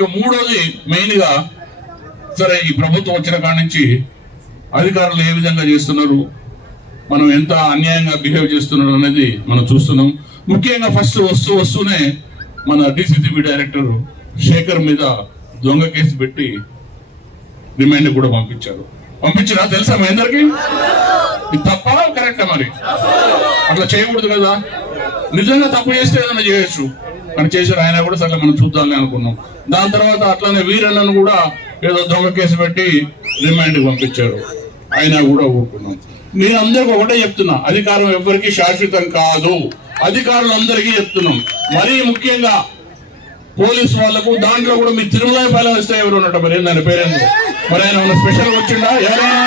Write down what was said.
ఇంకా మూడోది మెయిన్ గా, సరే ఈ ప్రభుత్వం వచ్చిన కాడి నుంచి అధికారులు ఏ విధంగా చేస్తున్నారు, మనం ఎంత అన్యాయంగా బిహేవ్ చేస్తున్నారు అనేది మనం చూస్తున్నాం. ముఖ్యంగా ఫస్ట్ వస్తూనే మన డిసిసిబి డైరెక్టర్ శేఖర్ మీద దొంగ కేసు పెట్టి రిమాండ్ కూడా పంపించారా తెలుసా మీ అందరికి? ఇది తప్ప కరెక్టా? మరి అట్లా చేయకూడదు కదా. నిజంగా తప్పు చేస్తే ఏదైనా చేయొచ్చు, కానీ చేశారు. ఆయన కూడా సరే మనం చూద్దామని అనుకున్నాం. దాని తర్వాత అట్లానే వీరన్నను కూడా ఏదో దొంగ కేసు పెట్టి రిమాండ్ పంపించారు, ఆయన కూడా ఊరుకున్నాం. నేను అందరికి ఒకటే చెప్తున్నా, అధికారం ఎవరికి శాశ్వతం కాదు. అధికారులందరికీ చెప్తున్నాం, మరీ ముఖ్యంగా పోలీసు వాళ్ళకు. దాంట్లో కూడా మీ తిరుమల పైన వస్తే ఎవరు ఉన్నట్టు, మరి ఏందని పేరెందుకు, మరి ఆయన స్పెషల్ వచ్చిండా? ఎవరైనా